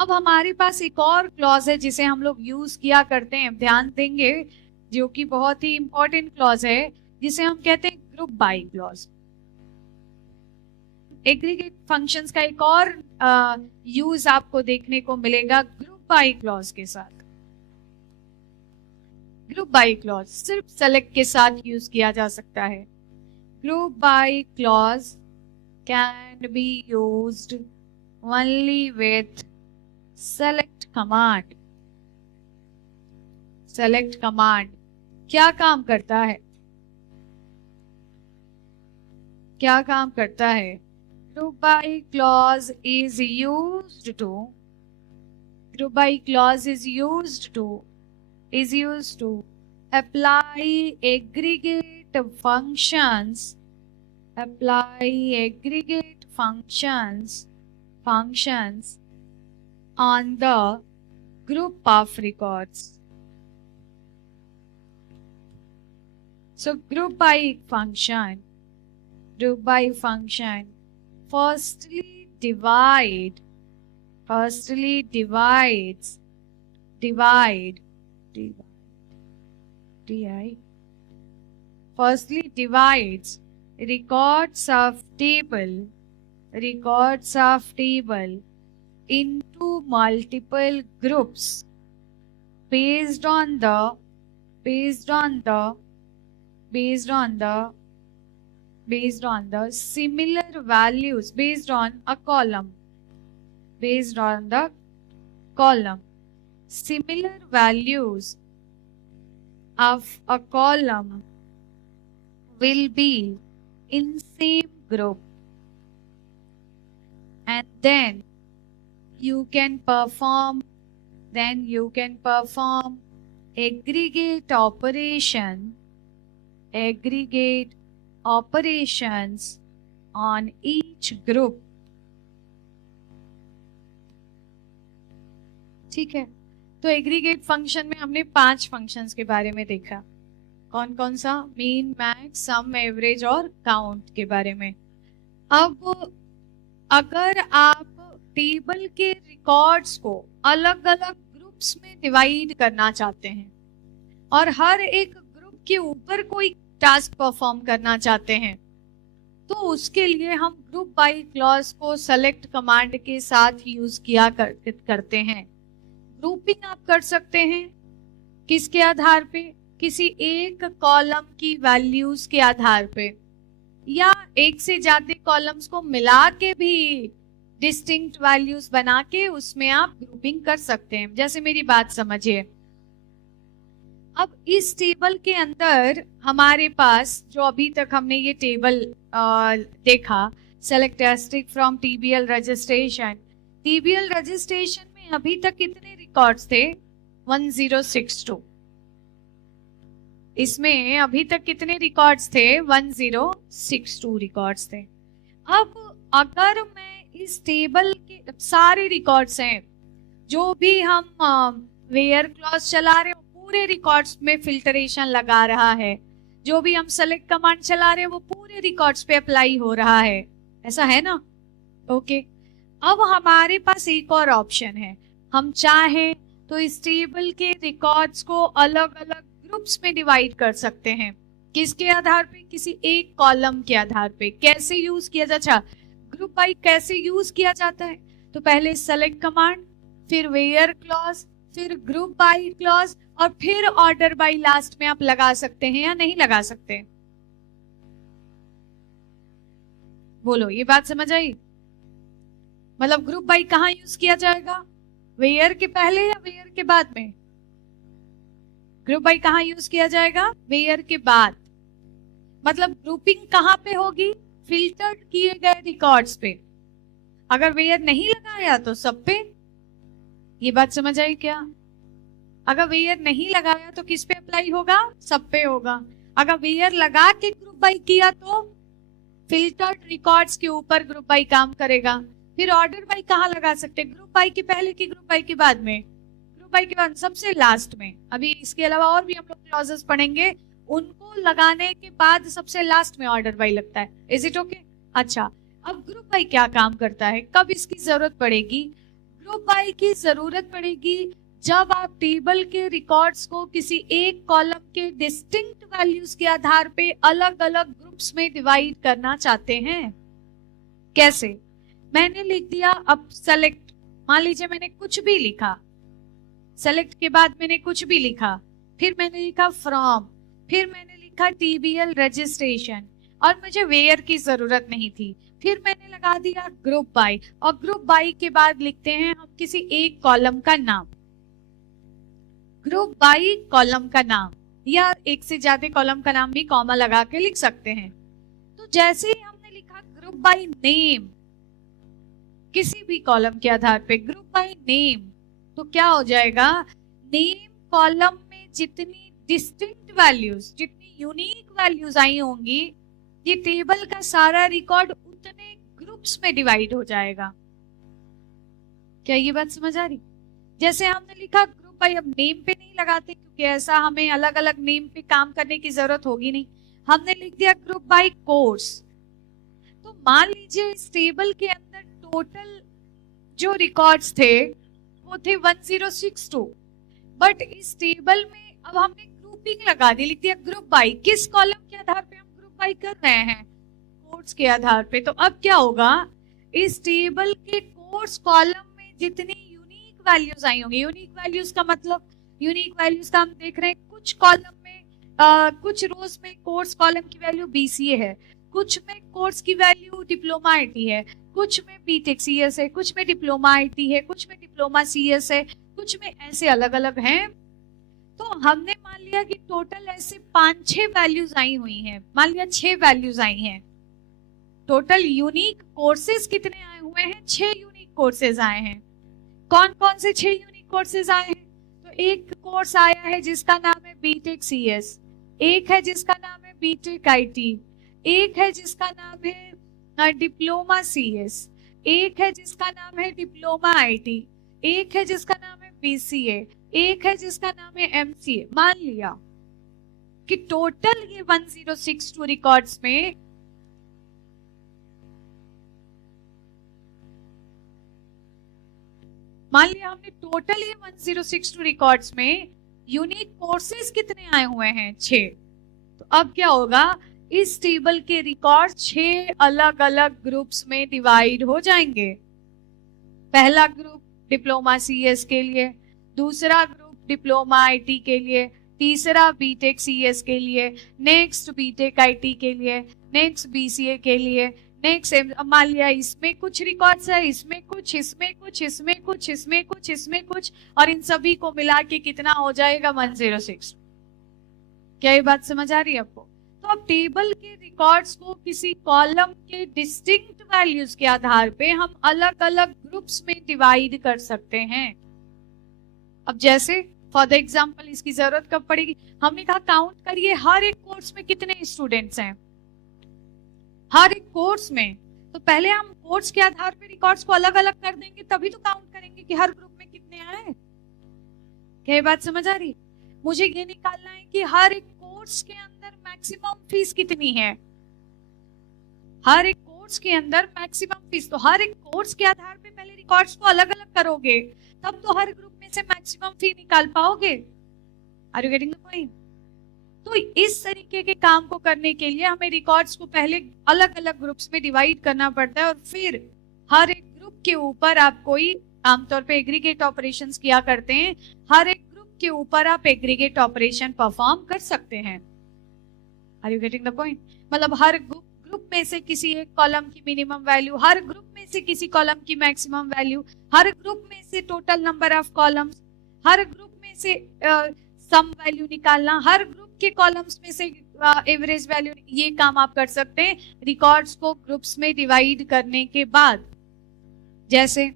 अब हमारे पास एक और क्लॉज है जिसे हम लोग यूज किया करते हैं, ध्यान देंगे, जो कि बहुत ही इंपॉर्टेंट क्लॉज है, जिसे हम कहते हैं group by clause. Aggregate functions का एक और यूज आपको देखने को मिलेगा ग्रुप बाय क्लॉज के साथ। ग्रुप बाय क्लॉज सिर्फ सेलेक्ट के साथ यूज किया जा सकता है। Group by clause can be used only with select command. Select command क्या काम करता है? क्या काम करता है? Group by clause is used to apply aggregate functions on the group of records. So group by function firstly divides records of table into multiple groups based on the similar values, based on the column. Similar values of a column will be in same group, and then you can perform aggregate operations on each group. ठीक है, तो aggregate function में हमने 5 functions के बारे में देखा। कौन कौन सा? मीन, मैक्स, सम, एवरेज और काउंट के बारे में। अब अगर आप टेबल के रिकॉर्ड्स को अलग अलग ग्रुप्स में डिवाइड करना चाहते हैं और हर एक ग्रुप के ऊपर कोई टास्क परफॉर्म करना चाहते हैं, तो उसके लिए हम ग्रुप बाय क्लॉज को सेलेक्ट कमांड के साथ यूज किया करते हैं। ग्रुपिंग आप कर सकते हैं किसके आधार पे? किसी एक कॉलम की वैल्यूज के आधार पे, या एक से ज्यादा कॉलम्स को मिला के भी डिस्टिंक्ट वैल्यूज बना के उसमें आप ग्रुपिंग कर सकते हैं। जैसे मेरी बात समझिए, अब इस टेबल के अंदर हमारे पास जो अभी तक हमने ये टेबल देखा, सेलेक्ट डिस्ट्रिक्ट फ्रॉम टीबीएल रजिस्ट्रेशन में अभी तक कितने रिकॉर्ड्स थे? 1062। इसमें अभी तक कितने रिकॉर्ड्स थे? 1062 रिकॉर्ड्स थे। अब अगर मैं इस टेबल के सारे रिकॉर्ड्स हैं, जो भी हम वेयर क्लॉज चला रहे हो पूरे रिकॉर्ड्स में फिल्टरेशन लगा रहा है, जो भी हम सेलेक्ट कमांड चला रहे हैं वो पूरे रिकॉर्ड्स पे अप्लाई हो रहा है, ऐसा है ना? ओके, अब हमारे पास एक और ऑप्शन है। हम चाहें तो इस टेबल के रिकॉर्ड्स को अलग अलग ग्रुप्स में डिवाइड कर सकते हैं। किसके आधार पे? किसी एक कॉलम के आधार पे। कैसे यूज किया जाता? ग्रुप बाय कैसे यूज किया जाता है? तो पहले सेलेक्ट कमांड, फिर वेयर क्लॉज, फिर ग्रुप बाय क्लॉज, और फिर ऑर्डर बाय लास्ट में आप लगा सकते हैं या नहीं लगा सकते? बोलो, ये बात समझ आई? मतलब ग्रुप बाय कहाँ यूज किया जाएगा? वेयर के पहले या वेयर के बाद में? ग्रुप बाय कहाँ यूज किया जाएगा? वेयर के बाद। मतलब ग्रुपिंग कहाँ पे होगी? फिल्टर्ड किए गए रिकॉर्ड्स पे। अगर वेयर नहीं लगाया तो सब पे। ये बात समझ आई क्या? अगर वेयर नहीं लगाया तो किस पे अप्लाई होगा? सब पे होगा। अगर वेयर लगा के ग्रुप बाय किया तो फिल्टर्ड रिकॉर्ड्स के ऊपर ग्रुप बाय काम करेगा। फिर ऑर्डर बाय कहाँ लगा सकते? ग्रुप बाय के पहले की ग्रुप बाय के बाद में? ग्रुप बाय के बाद सबसे लास्ट में। अभी इसके अलावा और भी हम लोग क्लॉजेस पढ़ेंगे, उनको लगाने के बाद सबसे लास्ट में ऑर्डर बाय लगता है। Is it okay? अच्छा, अब ग्रुप बाय क्या काम करता है, कब इसकी जरूरत पड़ेगी? ग्रुप बाय की जरूरत पड़ेगी जब आप टेबल के रिकॉर्ड्स को किसी एक कॉलम के डिस्टिंक्ट वैल्यूज के आधार पे अलग अलग ग्रुप्स में डिवाइड करना चाहते हैं। कैसे? मैंने लिख दिया, अब सेलेक्ट, मान लीजिए मैंने कुछ भी लिखा, सेलेक्ट के बाद मैंने कुछ भी लिखा, फिर मैंने लिखा फ्रॉम, फिर मैंने लिखा टीबीएल रजिस्ट्रेशन, और मुझे वेयर की जरूरत नहीं थी, फिर मैंने लगा दिया ग्रुप बाय, और ग्रुप बाय के बाद लिखते हैं हम किसी एक कॉलम का नाम, ग्रुप बाय कॉलम का नाम, या एक से ज्यादा कॉलम का नाम भी कॉमा लगा के लिख सकते हैं। तो जैसे ही हमने लिखा ग्रुप बाय नेम, किसी भी कॉलम के आधार पे ग्रुप बाय नेम, तो क्या हो जाएगा, नेम कॉलम में जितनी डिस्टिंक्ट वैल्यूज, जितनी यूनिक वैल्यूज आई होंगी, ये टेबल का सारा रिकॉर्ड उतने ग्रुप्स में डिवाइड हो जाएगा। क्या ये बात समझ आ रही? जैसे हमने लिखा ग्रुप बाय, अब नेम पे नहीं लगाते क्योंकि ऐसा हमें अलग अलग नेम पे काम करने की जरूरत होगी नहीं, हमने लिख दिया ग्रुप बाय कोर्स। तो मान लीजिए इस टेबल के अंदर टोटल जो रिकॉर्ड्स थे वो थे 1062, बट इस टेबल में अब हमने ग्रुपिंग लगा दी, लिख दिया ग्रुप बाय, किस कॉलम के आधार पे हम ग्रुप बाय कर रहे हैं, कोर्स के आधार पे। तो अब क्या होगा, इस टेबल के कोर्स कॉलम में जितनी यूनिक वैल्यूज आई होंगी, यूनिक वैल्यूज का मतलब, यूनिक वैल्यूज का हम देख रहे हैं कुछ कॉलम में कुछ रोज में कोर्स कॉलम की वैल्यू बीसीए है, कुछ में कोर्स की वैल्यू डिप्लोमा आईटी है, कुछ में बीटेक सीएस है, कुछ में डिप्लोमा आईटी है, कुछ में डिप्लोमा सीएस है, कुछ में ऐसे अलग अलग हैं। तो हमने मान लिया कि टोटल ऐसे 5-6 वैल्यूज आई हुई हैं, मान लिया 6 वैल्यूज आई हैं, टोटल यूनिक कोर्सेज कितने आए हुए हैं, 6 यूनिक कोर्सेज आए हैं। कौन कौन से 6 यूनिक कोर्सेज आए हैं? तो एक कोर्स आया है जिसका नाम है बीटेक सीएस, एक है जिसका नाम है बीटेक आईटी, एक है जिसका नाम है डिप्लोमा सीएस, एक है जिसका नाम है डिप्लोमा आईटी, एक है जिसका नाम है बीसीए, एक है जिसका नाम है एमसीए। मान लिया कि टोटल ये 1062 रिकॉर्ड्स में मान लिया हमने टोटल ये 1062 रिकॉर्ड्स में यूनिक कोर्सेज कितने आए हुए हैं, 6। तो अब क्या होगा, इस टेबल के रिकॉर्ड 6 अलग अलग ग्रुप्स में डिवाइड हो जाएंगे। पहला ग्रुप डिप्लोमा सीएस के लिए, दूसरा ग्रुप डिप्लोमा आईटी के लिए, तीसरा बीटेक सीएस के लिए, नेक्स्ट बीटेक आईटी के लिए, नेक्स्ट बीसीए के लिए, नेक्स्ट मान लिया इसमें कुछ रिकॉर्ड्स है, इसमें कुछ, इसमें कुछ, इसमें कुछ, इसमें कुछ, इसमें कुछ, और इन सभी को मिला के कितना हो जाएगा, 106। क्या ये बात समझ आ रही है आपको? तो अब टेबल के रिकॉर्ड्स को किसी कॉलम के डिस्टिंक्ट वैल्यूज के आधार पे हम अलग अलग ग्रुप्स में डिवाइड कर सकते हैं। अब जैसे फॉर द एग्जांपल इसकी जरूरत कब पड़ेगी, हमने कहा काउंट करिए हर एक कोर्स में कितने स्टूडेंट्स हैं, हर एक कोर्स में। तो पहले हम कोर्स के आधार पे रिकॉर्ड्स को अलग अलग कर देंगे, तभी तो काउंट करेंगे कि हर ग्रुप में कितने आए। क्या ये बात समझ आ रही? मुझे ये निकालना है कि हर एक कोर्स के अंदर मैक्सिमम फीस कितनी है, हर एक कोर्स के अंदर मैक्सिमम फीस। तो हर एक कोर्स के आधार पे पहले रिकॉर्ड्स को अलग अलग करोगे, तब तो हर ग्रुप में से मैक्सिमम फी निकाल पाओगे। Are you getting the point? तो इस तरीके के काम को करने के लिए हमें रिकॉर्ड्स को पहले अलग अलग ग्रुप्स में डिवाइड करना पड़ता है, और फिर हर एक ग्रुप के ऊपर आप कोई, आमतौर पे एग्रीगेट ऑपरेशंस किया करते हैं, हर एक ग्रुप के ऊपर आप एग्रीगेट ऑपरेशन परफॉर्म कर सकते हैं। Are you getting the point? मतलब हर ग्रुप में से किसी एक कॉलम की मिनिमम वैल्यू, हर ग्रुप में से किसी कॉलम की मैक्सिमम वैल्यू, हर ग्रुप में से total number of columns, her group में से सम वैल्यू निकालना, हर ग्रुप के कॉलम्स में से एवरेज वैल्यू, ये काम आप कर सकते हैं रिकॉर्ड्स को ग्रुप्स में डिवाइड करने के बाद। जैसे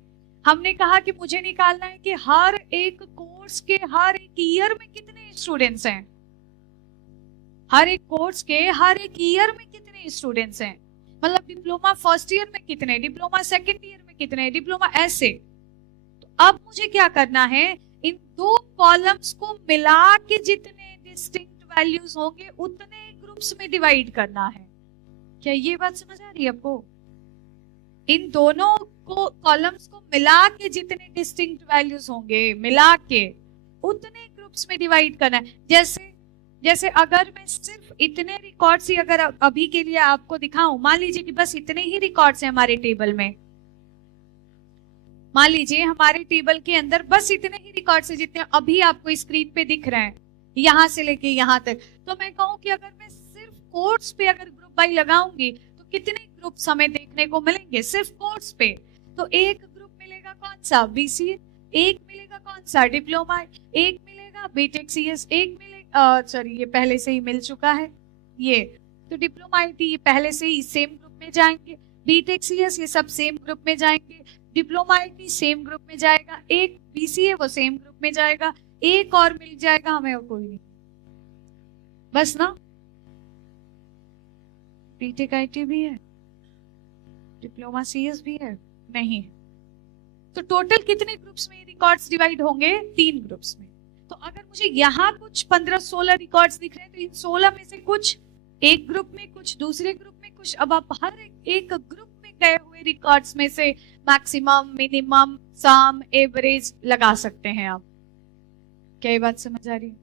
हमने कहा कि मुझे निकालना है कि हर एक कोर्स के हर एक ईयर में कितने स्टूडेंट्स हैं, हर एक कोर्स के हर एक ईयर में कितने स्टूडेंट्स हैं, मतलब डिप्लोमा फर्स्ट ईयर में कितने, डिप्लोमा सेकंड ईयर में कितने, डिप्लोमा ऐसे। तो अब मुझे क्या करना है, इन दो कॉलम्स को मिला के जितने डिस्टिंक्ट वैल्यूज होंगे उतने ग्रुप्स में डिवाइड करना है। क्या ये बात समझ आ रही है आपको? इन दोनों को कॉलम्स को मिला के जितने डिस्टिंक्ट वैल्यूज होंगे मिला के उतने ग्रुप्स में डिवाइड करना है। जैसे अगर मैं सिर्फ इतने रिकॉर्ड्स ही अगर अभी के लिए आपको दिखाऊं, मान लीजिए कि बस इतने ही रिकॉर्ड्स हैं हमारे टेबल में, मान लीजिए हमारे टेबल के अंदर बस इतने ही रिकॉर्ड्स हैं जितने अभी आपको स्क्रीन पे दिख रहे हैं, यहां से लेके यहां तक। तो मैं कहूं कि अगर मैं सिर्फ कोड्स पे अगर ग्रुप बाय लगाऊंगी तो कितने ग्रुप्स हमें देखने को मिलेंगे सिर्फ कोड्स पे? तो एक ग्रुप मिलेगा कौन सा? बीसीए, एक मिलेगा कौन सा? डिप्लोमा, एक मिलेगा बीटेक सीएस, एक मिलेगा सॉरी ये पहले से ही मिल चुका है ये, तो डिप्लोमा आईटी ये पहले से ही सेम ग्रुप में जाएंगे, बीटेक सीएस ये सब सेम ग्रुप में जाएंगे, डिप्लोमा आईटी सेम ग्रुप में जाएगा, एक बीसीए वो सेम ग्रुप में जाएगा, एक और मिल जाएगा हमें और कोई नहीं, बस ना। बीटेक आईटी भी है, डिप्लोमा सीएस भी है, नहीं। तो टोटल कितने ग्रुप्स में रिकॉर्ड्स डिवाइड होंगे? 3 ग्रुप्स में। तो अगर मुझे यहाँ कुछ 15-16 रिकॉर्ड्स दिख रहे हैं तो इन 16 में से कुछ एक ग्रुप में, कुछ दूसरे ग्रुप में, कुछ, अब आप हर एक ग्रुप में गए हुए रिकॉर्ड्स में से मैक्सिमम, मिनिमम, सम, एवरेज लगा सकते हैं आप। क्या ये बात समझ आ रही है?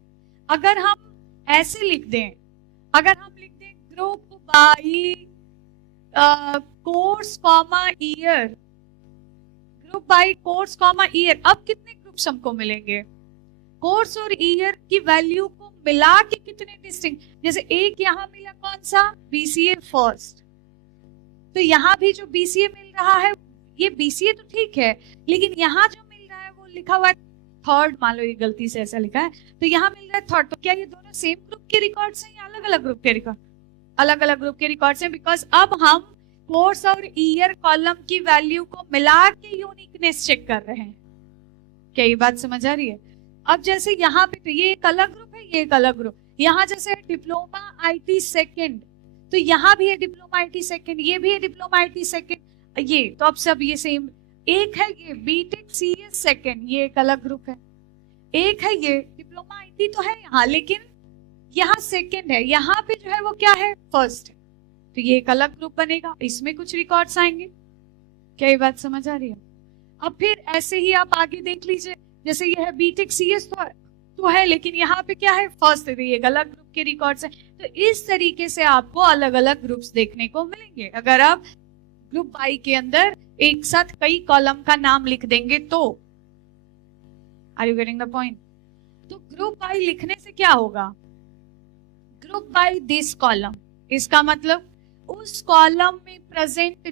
अगर हम ऐसे लिख दें, अगर हम लिख दें group by course comma year, group by course comma year, अब कितने ग्रुप्स हमको मिलेंगे? कोर्स और ईयर की वैल्यू को मिला के कितने डिस्टिंक्ट, जैसे एक यहाँ मिला कौन सा? बीसीए फर्स्ट, तो यहाँ भी जो बीसीए मिल रहा है ये बीसीए तो ठीक है, लेकिन यहाँ जो मिल रहा है वो लिखा हुआ है थर्ड, मान लो ये गलती से ऐसा लिखा है, तो यहाँ मिल रहा है थर्ड। तो क्या ये दोनों सेम ग्रुप के रिकॉर्ड्स हैं या अलग अलग ग्रुप के रिकॉर्ड? अलग अलग ग्रुप के रिकॉर्ड्स हैं, बिकॉज अब हम कोर्स और ईयर कॉलम की वैल्यू को मिला के यूनिकनेस चेक कर रहे हैं। क्या ये बात समझ आ रही है? अब जैसे यहाँ पे तो ये एक अलग ग्रुप है, ये एक अलग ग्रुप, यहाँ जैसे डिप्लोमा आईटी सेकेंड, तो यहाँ भी है डिप्लोमा आईटी सेकेंड, ये भी है डिप्लोमा आईटी सेकेंड, ये तो अब सब ये सेम। एक है ये बीटेक सीएस सेकेंड, ये एक अलग ग्रुप है। एक है ये डिप्लोमा आईटी तो है यहाँ, लेकिन यहाँ सेकेंड है, यहाँ पे जो है वो क्या है? फर्स्ट है, तो ये एक अलग ग्रुप बनेगा, इसमें कुछ रिकॉर्ड्स आएंगे। क्या ये बात समझ आ रही है? अब फिर ऐसे ही आप आगे देख लीजिए, जैसे ये है बीटेक सीएस तो है, लेकिन यहाँ पे क्या है? फर्स्ट है, ये एक अलग ग्रुप के रिकॉर्ड्स हैं। तो इस तरीके से आपको अलग अलग ग्रुप्स देखने को मिलेंगे। अगर आप ग्रुप बाई के अंदर एक साथ कई कॉलम का नाम लिख देंगे तो, are you getting the point? तो ग्रुप बाई लिखने से क्या होगा? ग्रुप बाय दिस कॉलम, इसका मतलब उस कॉलम में प्रेजेंट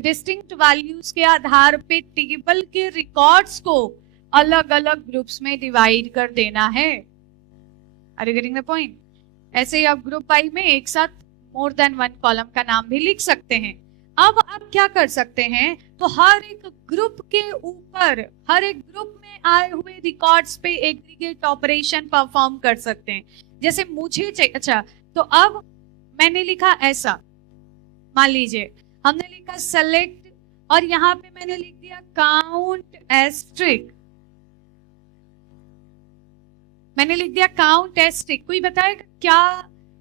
डिस्टिंक्ट वैल्यूज के आधार पे टेबल के रिकॉर्ड्स को अलग अलग ग्रुप्स में डिवाइड कर देना है। Are you getting the point? ऐसे ही आप ग्रुप बाय में एक साथ मोर देन 1 कॉलम का नाम भी लिख सकते हैं। अब आप क्या कर सकते हैं, तो हर एक ग्रुप के ऊपर, हर एक ग्रुप में आए हुए रिकॉर्ड्स पे एग्रीगेट ऑपरेशन परफॉर्म कर सकते हैं। जैसे मुझे चाहिए, अच्छा तो अब मैंने लिखा ऐसा, मान लीजिए हमने लिखा सेलेक्ट और यहाँ पे मैंने लिख दिया काउंट एस्ट्रिक, मैंने लिख दिया काउंट एस्ट्रिक। कोई बताएगा क्या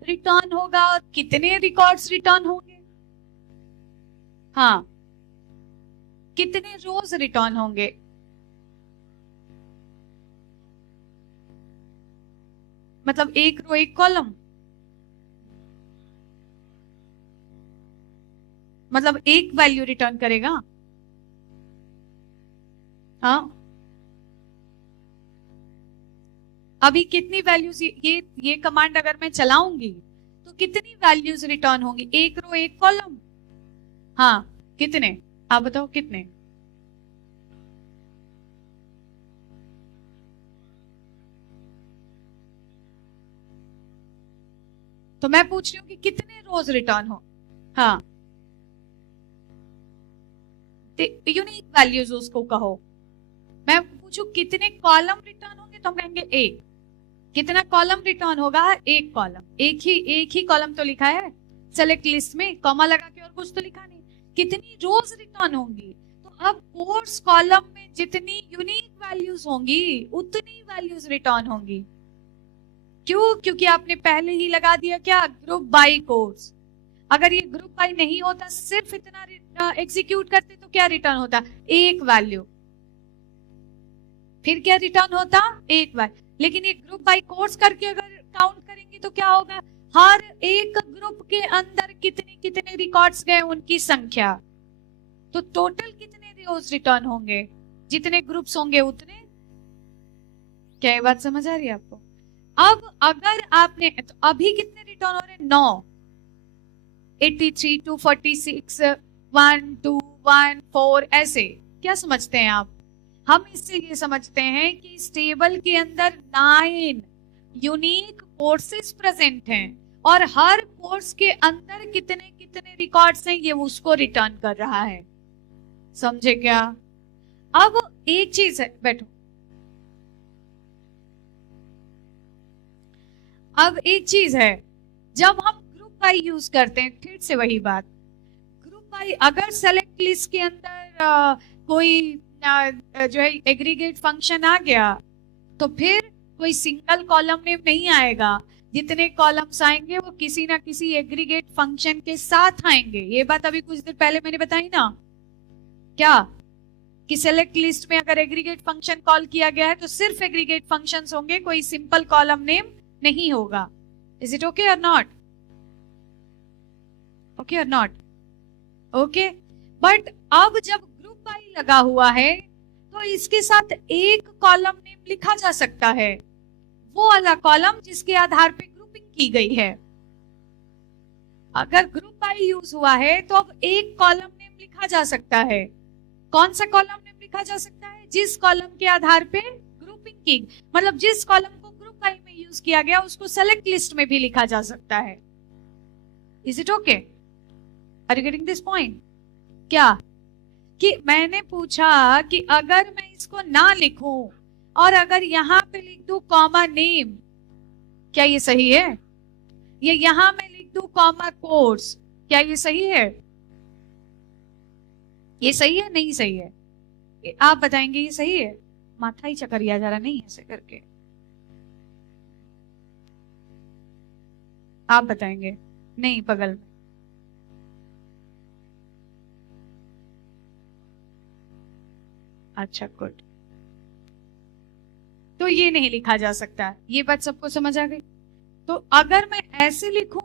रिटर्न होगा और कितने रिकॉर्ड्स रिटर्न होंगे? हाँ, कितने रोज रिटर्न होंगे? मतलब एक रो एक कॉलम, मतलब एक वैल्यू रिटर्न करेगा। हाँ, अभी कितनी वैल्यूज, ये कमांड अगर मैं चलाऊंगी तो कितनी वैल्यूज रिटर्न होंगी? एक रो एक कॉलम। हाँ, कितने? आप बताओ कितने? तो मैं पूछ रही हूँ कि कितने रोज रिटर्न हो। हाँ, यूनिक वैल्यूज उसको कहो। मैं पूछू कितने कॉलम रिटर्न होंगे तो हम कहेंगे एक। कितना कॉलम रिटर्न होगा? एक कॉलम। एक ही कॉलम तो लिखा है सेलेक्ट लिस्ट में, कॉमा लगा के और कुछ तो लिखा नहीं। कितनी रोज रिटर्न होंगी? तो अब कोर्स कॉलम में जितनी यूनिक वैल्यूज होंगी उतनी वैल्यूज रिटर्न होंगी। क्यों? क्योंकि आपने पहले ही लगा दिया क्या? Group by course. अगर ये ग्रुप बाय नहीं होता, सिर्फ इतना एग्जीक्यूट करते तो क्या रिटर्न होता? एक वैल्यू। फिर क्या रिटर्न होता? एक वैल्यू। लेकिन ये ग्रुप बाय कोर्स करके अगर काउंट करेंगे तो क्या होगा? हर एक ग्रुप के अंदर कितने कितने रिकॉर्ड्स गए उनकी संख्या, तो टोटल कितने रोज रिटर्न होंगे? जितने ग्रुप्स होंगे उतने। क्या ये बात समझ आ रही है आपको? अब अगर आपने तो अभी कितने रिटर्न हो रहे हैं? 9, 83, 246, 1, 2, 1, 4, ऐसे। क्या समझते हैं आप? हम इससे ये समझते हैं कि इस टेबल के अंदर 9 यूनिक कोर्सेज प्रेजेंट हैं और हर कोर्स के अंदर कितने कितने रिकॉर्ड्स हैं ये उसको रिटर्न कर रहा है। समझे क्या? अब एक चीज है, बैठो। अब एक चीज है, जब हम ग्रुप बाय यूज करते हैं, फिर से वही बात, ग्रुप बाय अगर सेलेक्ट लिस्ट के अंदर कोई जो है एग्रीगेट फंक्शन आ गया तो फिर कोई सिंगल कॉलम नेम नहीं आएगा। जितने कॉलम्स आएंगे वो किसी ना किसी एग्रीगेट फंक्शन के साथ आएंगे। ये बात अभी कुछ देर पहले मैंने बताई ना, क्या कि सेलेक्ट लिस्ट में अगर एग्रीगेट फंक्शन कॉल किया गया है तो सिर्फ एग्रीगेट फंक्शंस होंगे, कोई सिंपल कॉलम नेम नहीं होगा। इज इट ओके और नॉट? ओके और नॉट? ओके। बट अब जब ग्रुप बाय लगा हुआ है तो इसके साथ एक कॉलम नेम लिखा जा सकता है, वो वाला कॉलम जिसके आधार पे ग्रुपिंग की गई है। अगर ग्रुप बाय यूज हुआ है तो अब एक कॉलम नेम लिखा जा सकता है। कौन सा कॉलम नेम लिखा जा सकता है? जिस कॉलम के आधार पे ग्रुपिंग की, मतलब जिस कॉलम को ग्रुप बाय में यूज किया गया उसको सेलेक्ट लिस्ट में भी लिखा जा सकता है। Is it okay? Are you getting this point? क्या कि मैंने पूछा कि अगर मैं इसको ना लिखूं और अगर यहां पे लिख दूं कॉमा नेम, क्या ये सही है? ये यहां मैं लिख दूं कॉमा कोर्स, क्या ये सही है? ये सही है नहीं सही है? आप बताएंगे ये सही है? माथा ही चकरिया जा रहा नहीं ऐसे करके, आप बताएंगे नहीं बगल में। अच्छा गुड। तो ये नहीं लिखा जा सकता, ये बात सबको समझ आ गई? तो अगर मैं ऐसे लिखूं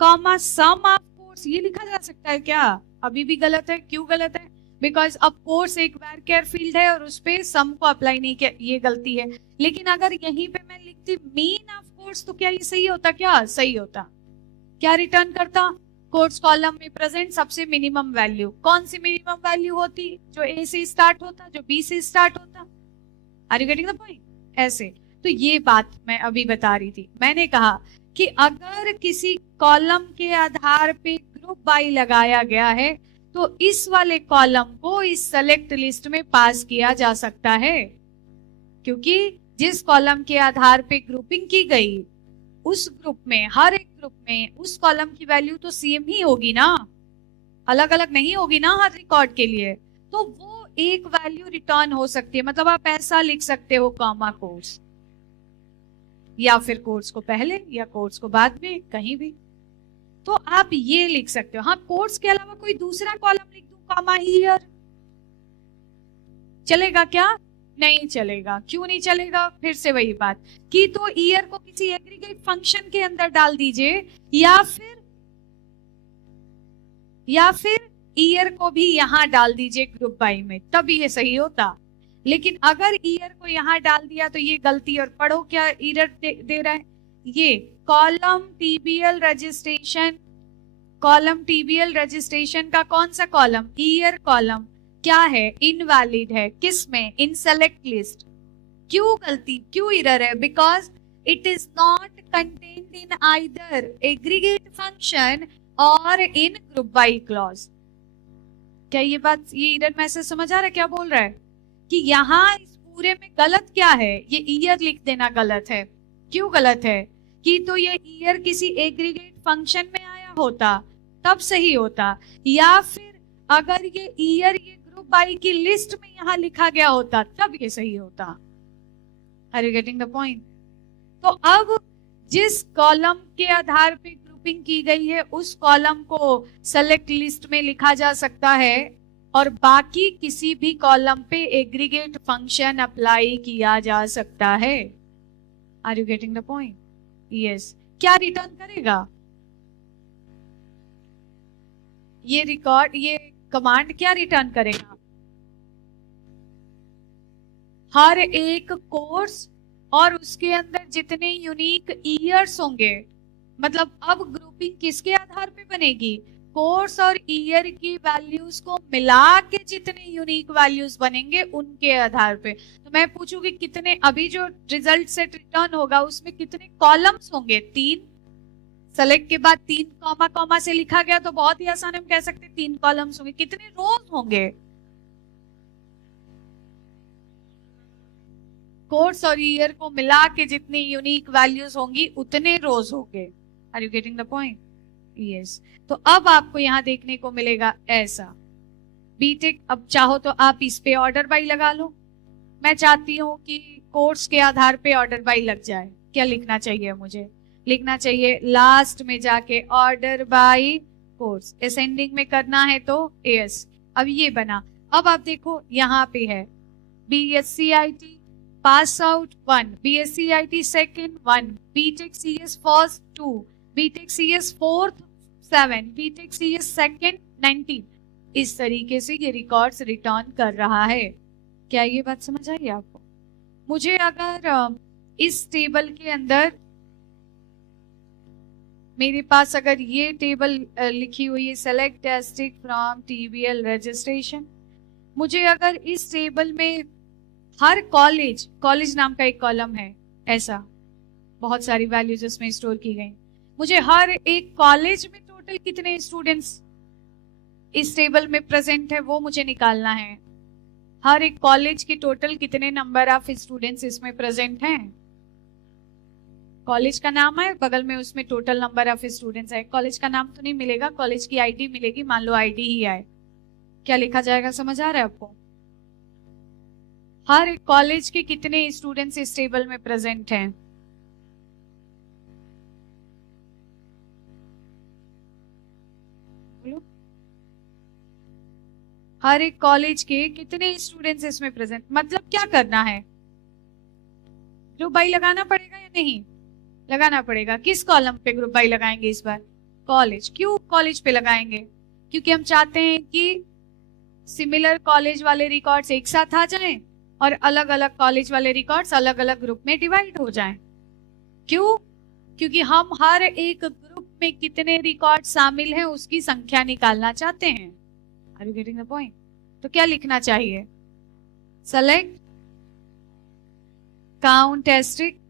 कॉमा सम ऑफ कोर्स, ये लिखा जा सकता है क्या? अभी भी गलत है। क्यों गलत है? बिकॉज अब कोर्स एक varchar फील्ड है और उस पे सम को अप्लाई नहीं किया, ये गलती है। लेकिन अगर यहीं पे मैं लिखती मीन ऑफ कोर्स तो क्या ये सही होता? क्या सही होता? क्या रिटर्न करता? कोर्स कॉलम में प्रेजेंट सबसे मिनिमम वैल्यू। कौन सी मिनिमम वैल्यू होती? जो ए से स्टार्ट होता, जो बी से स्टार्ट होता। Are you getting the point? ऐसे। तो ये बात मैं अभी बता रही थी। मैंने कहा कि अगर किसी कॉलम के आधार पे ग्रुप बाय लगाया गया है तो इस वाले कॉलम को इस सेलेक्ट लिस्ट में पास किया जा सकता है, क्योंकि जिस कॉलम के आधार पे ग्रुपिंग की गई उस ग्रुप में, हर एक ग्रुप में उस कॉलम की वैल्यू तो सेम ही होगी ना, अलग अलग नहीं होगी ना हर रिकॉर्ड के लिए। तो वो एक वैल्यू रिटर्न हो सकती है। मतलब आप ऐसा लिख सकते हो कॉमा कोर्स, या फिर कोर्स को पहले या कोर्स को बाद में, कहीं भी तो आप ये लिख सकते हो। हाँ, कोर्स के अलावा कोई दूसरा कॉलम लिख दूं कॉमा ईयर, चलेगा क्या? नहीं चलेगा। क्यों नहीं चलेगा? फिर से वही बात कि तो ईयर को किसी एग्रीगेट फंक्शन के अंदर डाल दीजिए या फिर ईयर को भी यहां डाल दीजिए ग्रुप बाय में, तब ये सही होता। लेकिन अगर ईयर को यहां डाल दिया तो ये गलती। और पढ़ो क्या एरर दे रहा है ये? कॉलम टीबीएल रजिस्ट्रेशन, कॉलम टीबीएल रजिस्ट्रेशन का कौन सा कॉलम? ईयर कॉलम क्या है? इनवैलिड है। किस में? इन सेलेक्ट लिस्ट। क्यों गलती, क्यों एरर है? Because it is not contained in either aggregate function और इन ग्रुप बाय क्लॉज। क्या ये बात, ये एरर मैसेज समझ आ रहा है क्या बोल रहा है? कि यहाँ इस पूरे में गलत क्या है? ये ईयर लिख देना गलत है। क्यों गलत है? कि तो ये ईयर किसी एग्रीगेट फंक्शन में आया होता तब सही होता, या फिर अगर ये ईयर ये ग्रुप बाय की लिस्ट में यहाँ लिखा गया होता तब ये सही होता। Are you getting the point? तो अब जिस कॉलम के आधार पे ग्रुप ग्रुपिंग की गई है उस कॉलम को सेलेक्ट लिस्ट में लिखा जा सकता है और बाकी किसी भी कॉलम पे एग्रीगेट फंक्शन अप्लाई किया जा सकता है। Are you getting the point? Yes. क्या रिटर्न करेगा ये कमांड क्या रिटर्न करेगा? हर एक कोर्स और उसके अंदर जितने यूनिक ईयर्स होंगे, मतलब अब ग्रुपिंग किसके आधार पे बनेगी? कोर्स और ईयर की वैल्यूज को मिला के जितने यूनिक वैल्यूज बनेंगे उनके आधार पे। तो मैं पूछूंगी कितने, अभी जो रिजल्ट सेट रिटर्न होगा उसमें कितने कॉलम्स होंगे? 3। सेलेक्ट के बाद 3 कॉमा कॉमा से लिखा गया तो बहुत ही आसान हम कह सकते 3 कॉलम्स होंगे। कितने रोज होंगे? कोर्स और ईयर को मिला के जितनी यूनिक वैल्यूज होंगी उतने रोज होंगे। Are you getting the point? Yes. तो अब आपको यहां देखने को मिलेगा ऐसा बीटेक। अब चाहो तो आप इस पे ऑर्डर बाई लगा लो। मैं चाहती हूँ कि कोर्स के आधार पे ऑर्डर बाई लग जाए। क्या लिखना चाहिए मुझे? लिखना चाहिए लास्ट में जाके ऑर्डर बाई कोर्स। असेंडिंग में करना है तो एस। अब ये बना। अब आप देखो यहाँ पे है BSc IT pass out 1, BSc IT second 1, BTech CS first 2, BTech CS fourth 7, BTech CS second 19। इस तरीके से ये रिकॉर्ड्स रिटर्न कर रहा है। क्या ये बात समझ आई आपको? मुझे अगर इस टेबल के अंदर मेरे पास अगर ये टेबल लिखी हुई है select district from TBL registration, मुझे अगर इस टेबल में हर कॉलेज नाम का एक कॉलम है, ऐसा बहुत सारी वैल्यूज उसमें स्टोर की गई, मुझे हर एक कॉलेज में टोटल कितने स्टूडेंट्स इस टेबल में प्रेजेंट है वो मुझे निकालना है। हर एक कॉलेज के टोटल कितने नंबर ऑफ स्टूडेंट्स इसमें प्रेजेंट हैं। कॉलेज का नाम है, बगल में उसमें टोटल नंबर ऑफ स्टूडेंट्स है। कॉलेज का नाम तो नहीं मिलेगा, कॉलेज की आईडी मिलेगी। मान लो आईडी ही आए, क्या लिखा जाएगा? समझ आ रहा है आपको? हर एक कॉलेज के कितने स्टूडेंट्स इस टेबल में प्रेजेंट हैं? बोलो। हर एक कॉलेज के कितने स्टूडेंट्स इसमें प्रेजेंट, मतलब क्या करना है? ग्रुप बाई लगाना पड़ेगा या नहीं? लगाना पड़ेगा। किस कॉलम पे ग्रुप बाई लगाएंगे इस बार? कॉलेज। क्यों कॉलेज पे लगाएंगे? क्योंकि हम चाहते हैं कि सिमिलर कॉलेज वाले रिकॉर्ड्स एक साथ आ जाएं और अलग अलग कॉलेज वाले रिकॉर्ड्स अलग अलग ग्रुप में डिवाइड हो जाएं। क्यों? क्योंकि हम हर एक ग्रुप में कितने रिकॉर्ड शामिल हैं उसकी संख्या निकालना चाहते हैं। Are you getting the point? तो क्या लिखना चाहिए? Select count asterisk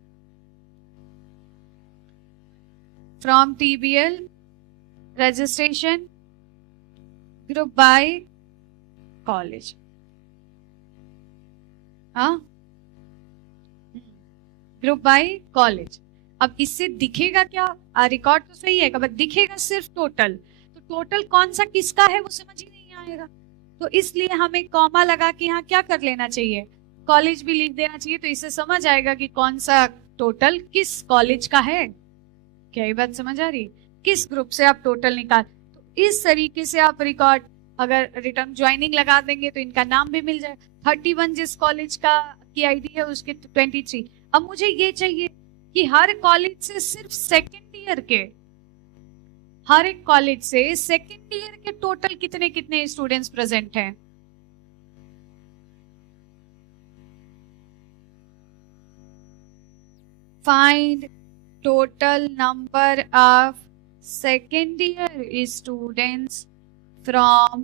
from TBL registration group by college. हाँ, ग्रुप बाय कॉलेज। अब इससे दिखेगा क्या? रिकॉर्ड तो सही है, बट दिखेगा सिर्फ टोटल। तो टोटल कौन सा किसका है वो समझ ही नहीं आएगा। तो इसलिए हमें कॉमा लगा के यहाँ क्या कर लेना चाहिए? कॉलेज भी लिख देना चाहिए, तो इससे समझ आएगा कि कौन सा टोटल किस कॉलेज का है। क्या ये बात समझ आ रही? किस ग्रुप से आप टोटल निकाल, तो इस तरीके से आप रिकॉर्ड अगर रिटर्न ज्वाइनिंग लगा देंगे तो इनका नाम भी मिल जाए। 31 जिस कॉलेज का की आईडी है उसके 23। अब मुझे ये चाहिए कि हर कॉलेज से सिर्फ सेकेंड ईयर के, हर एक कॉलेज से सेकेंड ईयर के टोटल कितने कितने स्टूडेंट्स प्रेजेंट हैं। Find total number of second year students from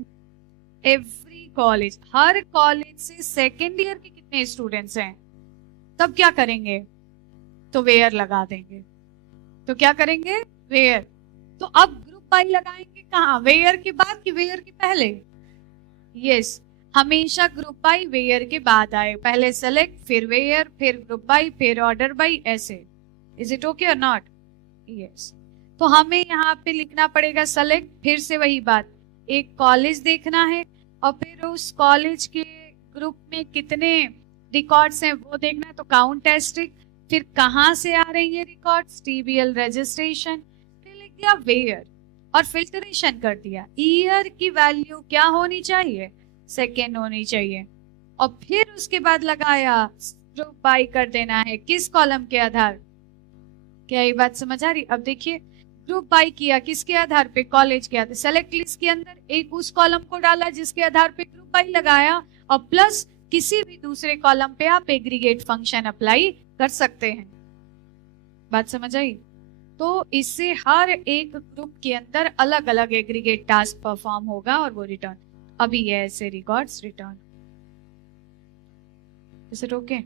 every college। Her college से सेकेंड ईयर के कितने स्टूडेंट्स हैं। तब क्या करेंगे? तो वेयर लगा देंगे। तो क्या करेंगे? वेयर। तो अब ग्रुप बाई लगाएंगे कहाँ? वेयर के बाद कि वेयर के पहले? यस, हमेशा ग्रुप बाई वेयर के बाद आए। पहले सेलेक्ट, फिर वेयर, फिर ग्रुप बाई, फिर ऑर्डर बाई, ऐसे। इज इट ओके और नॉट? यस। तो हमें यहाँ पे लिखना पड़ेगा सेलेक्ट, फिर से वही बात, एक कॉलेज देखना है और फिर उस कॉलेज के ग्रुप में कितने रिकॉर्ड्स हैं वो देखना है। तो काउंट एस्ट्रिक, फिर कहाँ से आ रहे हैं ये रिकॉर्ड्स? TBL रजिस्ट्रेशन, फिर लिख दिया वेयर और फिल्टरेशन कर दिया। ईयर की वैल्यू क्या होनी चाहिए, सेकेंड होनी चाहिए। और फिर उसके बाद लगाया ग्रुप बाय कर देना है किस कॉलम के आधार। क्या ये बात समझ आ रही? अब देखिए ग्रुप बाय किया किसके आधार पे, कॉलेज के आधार। सेलेक्ट लिस्ट के अंदर एक उस कॉलम को डाला जिसके आधार पे ग्रुप बाय लगाया, और प्लस किसी भी दूसरे कॉलम पे आप एग्रीगेट फंक्शन अप्लाई कर सकते हैं। बात समझ आई? तो इससे हर एक ग्रुप के अंदर अलग अलग एग्रीगेट टास्क परफॉर्म होगा और वो रिटर्न। अभी ये ऐसे records return. Is it okay?